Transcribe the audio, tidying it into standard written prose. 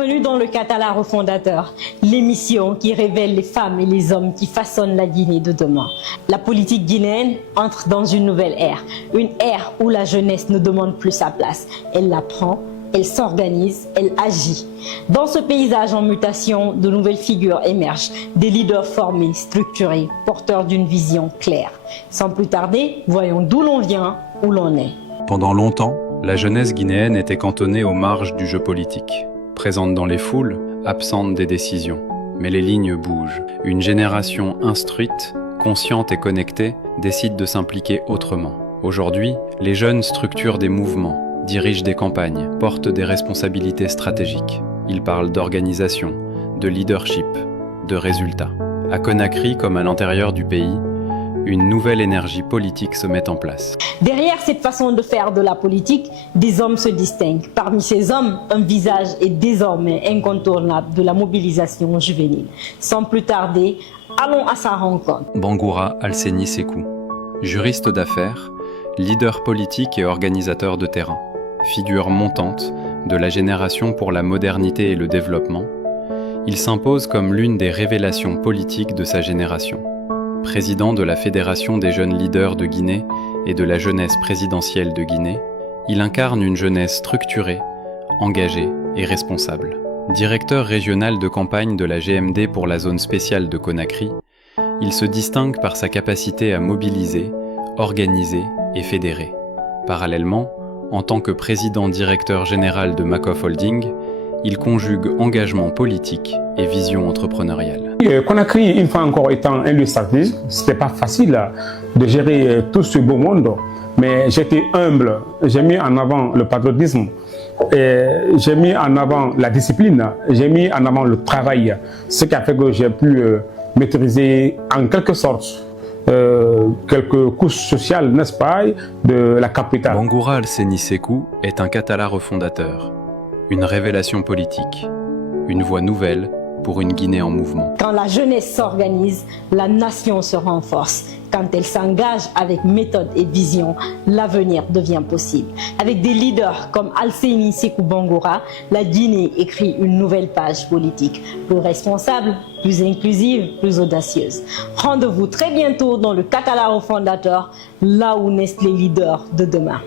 Bienvenue dans le Katala Refondateur, l'émission qui révèle les femmes et les hommes qui façonnent la Guinée de demain. La politique guinéenne entre dans une nouvelle ère, une ère où la jeunesse ne demande plus sa place. Elle la prend, elle s'organise, elle agit. Dans ce paysage en mutation, de nouvelles figures émergent, des leaders formés, structurés, porteurs d'une vision claire. Sans plus tarder, voyons d'où l'on vient, où l'on est. Pendant longtemps, la jeunesse guinéenne était cantonnée aux marges du jeu politique. Présente dans les foules, absente des décisions. Mais les lignes bougent. Une génération instruite, consciente et connectée décide de s'impliquer autrement. Aujourd'hui, les jeunes structurent des mouvements, dirigent des campagnes, portent des responsabilités stratégiques. Ils parlent d'organisation, de leadership, de résultats. À Conakry comme à l'intérieur du pays, une nouvelle énergie politique se met en place. Derrière cette façon de faire de la politique, des hommes se distinguent. Parmi ces hommes, un visage est désormais incontournable de la mobilisation juvénile. Sans plus tarder, allons à sa rencontre. Bangoura Alseni Sekou, juriste d'affaires, leader politique et organisateur de terrain, figure montante de la génération pour la modernité et le développement, il s'impose comme l'une des révélations politiques de sa génération. Président de la Fédération des jeunes leaders de Guinée et de la jeunesse présidentielle de Guinée, il incarne une jeunesse structurée, engagée et responsable. Directeur régional de campagne de la GMD pour la zone spéciale de Conakry, il se distingue par sa capacité à mobiliser, organiser et fédérer. Parallèlement, en tant que président-directeur général de Makoff Holding, il conjugue engagement politique et vision entrepreneuriale. Conakry, une fois encore étant un lieu stratégique, c'était pas facile de gérer tout ce beau monde, mais j'étais humble. J'ai mis en avant le patriotisme, j'ai mis en avant la discipline, j'ai mis en avant le travail, ce qui a fait que j'ai pu maîtriser en quelque sorte quelques couches sociales, n'est-ce pas, de la capitale. Bangoura Alseni Sekou est un Katala refondateur. Une révélation politique, une voie nouvelle pour une Guinée en mouvement. Quand la jeunesse s'organise, la nation se renforce. Quand elle s'engage avec méthode et vision, l'avenir devient possible. Avec des leaders comme Alseni Sekou Bangoura, la Guinée écrit une nouvelle page politique, plus responsable, plus inclusive, plus audacieuse. Rendez-vous très bientôt dans le Katala Refondateur, là où naissent les leaders de demain.